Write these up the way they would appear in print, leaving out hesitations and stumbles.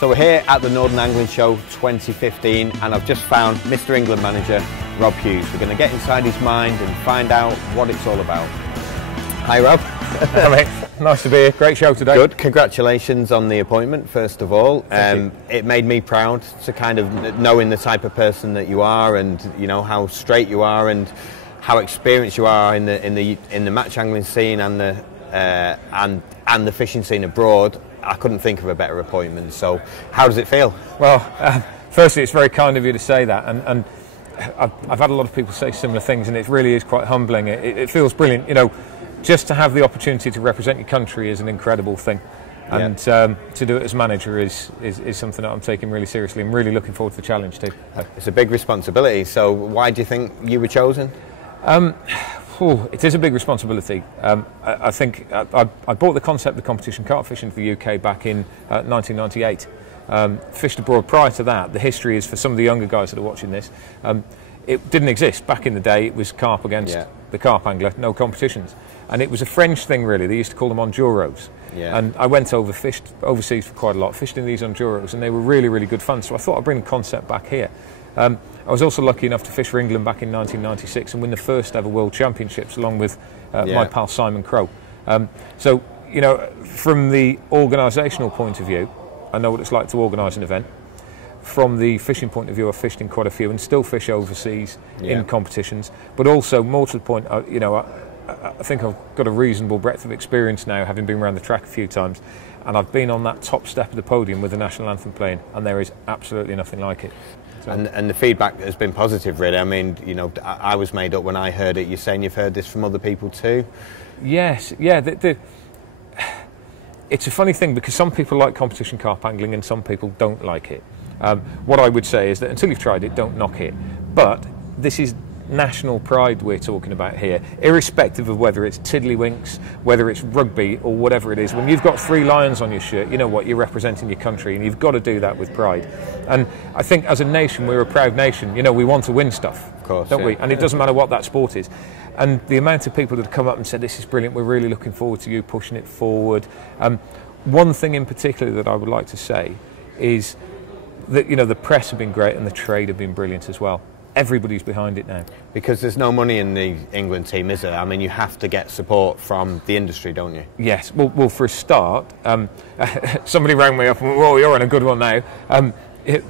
So we're here at the Northern Angling Show 2015 and I've just found Mr. England manager Rob Hughes. We're going to get inside his mind and find out what it's all about. Hi Rob. Hi mate, nice to be here, great show today. Good, congratulations on the appointment first of all. It made me proud to kind of knowing the type of person that you are and you know how straight you are and how experienced you are in the match angling scene and the fishing scene abroad. I couldn't think of a better appointment. So, how does it feel? Well, firstly, it's very kind of you to say that, and I've had a lot of people say similar things, and it really is quite humbling. It feels brilliant, you know, just to have the opportunity to represent your country is an incredible thing, and to do it as manager is something that I'm taking really seriously. I'm really looking forward to the challenge too. It's a big responsibility. So, why do you think you were chosen? It is a big responsibility. I think I brought the concept of competition carp fishing to the UK back in 1998. Fished abroad prior to that. The history is, for some of the younger guys that are watching this, it didn't exist. Back in the day, it was carp against the carp angler, no competitions. And it was a French thing, really. They used to call them enduros. Yeah. And I went fished overseas for quite a lot, fished in these enduros, and they were really, really good fun. So I thought I'd bring the concept back here. I was also lucky enough to fish for England back in 1996 and win the first ever World Championships along with my pal Simon Crowe. So, you know, from the organisational point of view, I know what it's like to organise an event. From the fishing point of view, I've fished in quite a few and still fish overseas in competitions. But also, more to the point, you know, I think I've got a reasonable breadth of experience now, having been around the track a few times. And I've been on that top step of the podium with the national anthem playing, and there is absolutely nothing like it. So. And the feedback has been positive, really. I mean, you know, I was made up when I heard it. You're saying you've heard this from other people too? Yes, yeah. It's a funny thing because some people like competition carp angling and some people don't like it. What I would say is that until you've tried it, don't knock it. But this is national pride we're talking about here, irrespective of whether it's tiddlywinks, whether it's rugby or whatever it is. When you've got 3 lions on your shirt, you know what, you're representing your country and you've got to do that with pride. And I think as a nation, we're a proud nation. You know, we want to win stuff, of course, don't we? And it doesn't matter what that sport is. And the amount of people that have come up and said, this is brilliant, we're really looking forward to you pushing it forward. One thing in particular that I would like to say is that, you know, the press have been great and the trade have been brilliant as well. Everybody's behind it now. Because there's no money in the England team, is there? I mean, you have to get support from the industry, don't you? Yes. Well, for a start, somebody rang me up and went, whoa, you're on a good one now.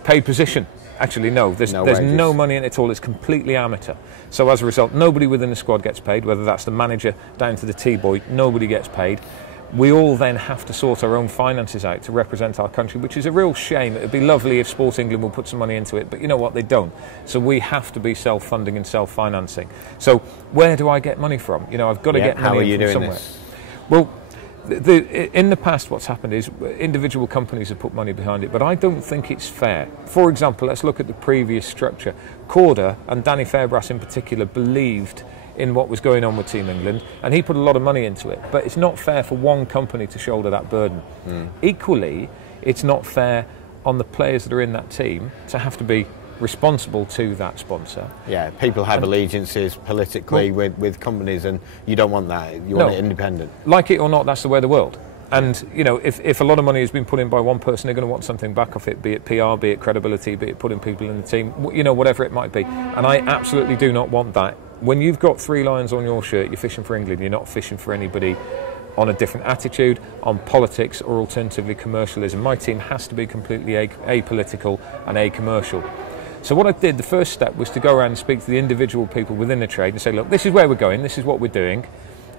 Paid position. Actually, no. There's no money in it at all. It's completely amateur. So as a result, nobody within the squad gets paid, whether that's the manager down to the T-boy, nobody gets paid. We all then have to sort our own finances out to represent our country, which is a real shame. It would be lovely if Sport England would put some money into it, but you know what, they don't. So we have to be self-funding and self-financing. So where do I get money from? You know, I've got to get money from somewhere. This? Well, in the past what's happened is individual companies have put money behind it, but I don't think it's fair. For example, let's look at the previous structure. Corda, and Danny Fairbrass in particular, believed in what was going on with Team England, and he put a lot of money into it. But it's not fair for one company to shoulder that burden. Equally, it's not fair on the players that are in that team to have to be responsible to that sponsor. Yeah, people have allegiances politically with companies, and you don't want that. You want it independent. Like it or not, that's the way of the world. And you know, if a lot of money has been put in by one person, they're going to want something back off it, be it PR, be it credibility, be it putting people in the team, you know, whatever it might be. And I absolutely do not want that. When you've got 3 lions on your shirt, you're fishing for England, you're not fishing for anybody on a different attitude, on politics, or alternatively commercialism. My team has to be completely apolitical and a-commercial. So what I did, the first step, was to go around and speak to the individual people within the trade and say, look, this is where we're going, this is what we're doing.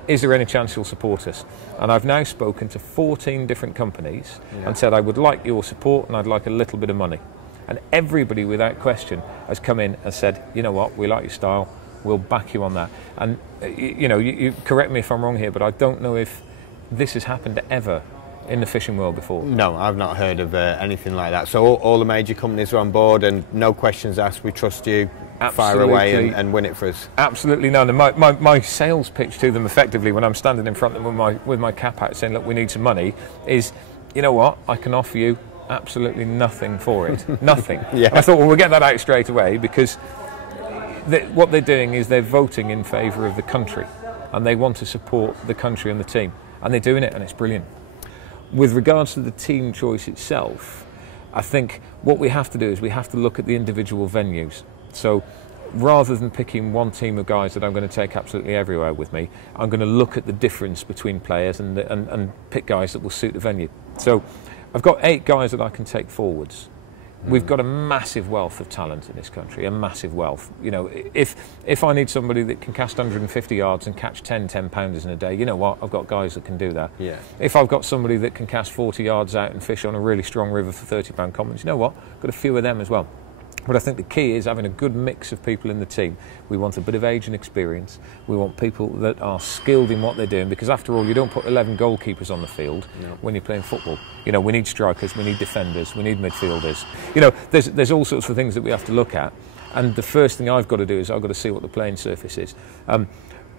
Is there any chance you'll support us? And I've now spoken to 14 different companies and said I would like your support and I'd like a little bit of money. And everybody, without question, has come in and said, you know what, we like your style, we'll back you on that. And you know, you correct me if I'm wrong here, but I don't know if this has happened ever in the fishing world before. No, I've not heard of anything like that. So all the major companies are on board and no questions asked, we trust you. Absolutely. Fire away and win it for us. Absolutely none. And my sales pitch to them effectively when I'm standing in front of them with my cap out saying, look, we need some money, is, you know what, I can offer you absolutely nothing for it. Nothing. I thought, well, we'll get that out straight away, because what they're doing is they're voting in favour of the country and they want to support the country and the team. And they're doing it, and it's brilliant. With regards to the team choice itself, I think what we have to do is we have to look at the individual venues. So rather than picking one team of guys that I'm going to take absolutely everywhere with me, I'm going to look at the difference between players and pick guys that will suit the venue. So I've got 8 guys that I can take forwards. We've got a massive wealth of talent in this country, a massive wealth. You know, if I need somebody that can cast 150 yards and catch 10 pounders in a day, you know what, I've got guys that can do that. Yeah. If I've got somebody that can cast 40 yards out and fish on a really strong river for 30 pound commons, you know what, I've got a few of them as well. But I think the key is having a good mix of people in the team. We want a bit of age and experience. We want people that are skilled in what they're doing, because after all, you don't put 11 goalkeepers on the field when you're playing football. You know, we need strikers, we need defenders, we need midfielders. You know, there's all sorts of things that we have to look at. And the first thing I've got to do is I've got to see what the playing surface is.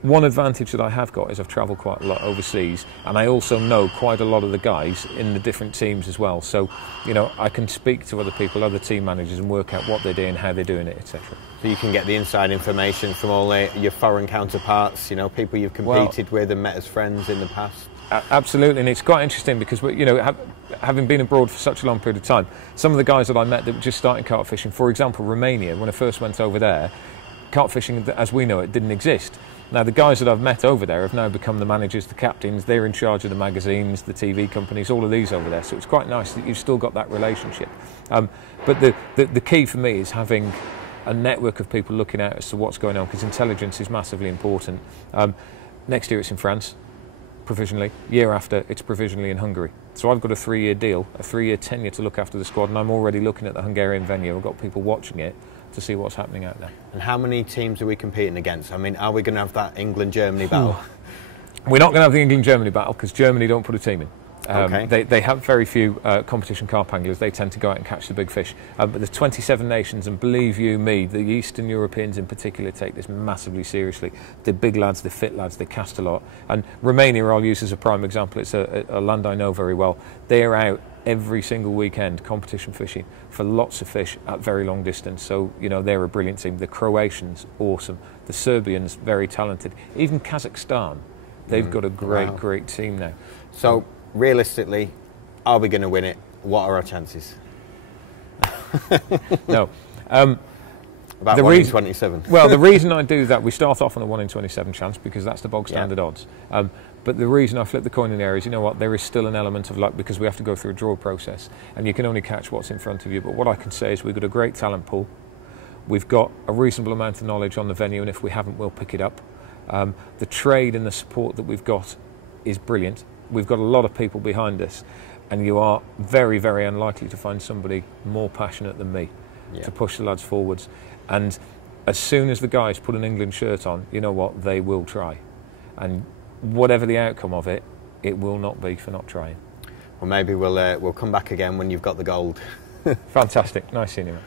One advantage that I have got is I've travelled quite a lot overseas, and I also know quite a lot of the guys in the different teams as well. So, you know, I can speak to other people, other team managers, and work out what they're doing, how they're doing it, etc. So you can get the inside information from all your foreign counterparts, you know, people you've competed with and met as friends in the past. Absolutely, and it's quite interesting because, you know, having been abroad for such a long period of time, some of the guys that I met that were just starting carp fishing, for example, Romania, when I first went over there, carp fishing as we know it didn't exist. Now, the guys that I've met over there have now become the managers, the captains. They're in charge of the magazines, the TV companies, all of these over there. So it's quite nice that you've still got that relationship. But the key for me is having a network of people looking out as to what's going on, because intelligence is massively important. Next year it's in France, provisionally. Year after, it's provisionally in Hungary. So I've got a 3-year deal, a 3-year tenure to look after the squad, and I'm already looking at the Hungarian venue. I've got people watching it to see what's happening out there. And how many teams are we competing against? I mean, are we going to have that England-Germany battle? We're not going to have the England-Germany battle because Germany don't put a team in. Okay. They have very few competition carp anglers. They tend to go out and catch the big fish. But there's 27 nations, and believe you me, the Eastern Europeans in particular take this massively seriously. They're big lads, they're fit lads, they cast a lot. And Romania I'll use as a prime example. It's a land I know very well. They are out every single weekend competition fishing for lots of fish at very long distance. So, you know, they're a brilliant team. The Croatians, awesome. The Serbians, very talented. Even Kazakhstan, they've got a great team now. So, realistically, are we going to win it? What are our chances? No. About 1 in 27. Well, the reason I do that, we start off on a 1 in 27 chance because that's the bog standard odds. But the reason I flip the coin in there is, you know what, there is still an element of luck because we have to go through a draw process and you can only catch what's in front of you. But what I can say is we've got a great talent pool. We've got a reasonable amount of knowledge on the venue, and if we haven't, we'll pick it up. The trade and the support that we've got is brilliant. We've got a lot of people behind us, and you are very, very unlikely to find somebody more passionate than me to push the lads forwards. And as soon as the guys put an England shirt on, you know what, they will try. And whatever the outcome of it, it will not be for not trying. Well, maybe we'll come back again when you've got the gold. Fantastic. Nice seeing you, mate.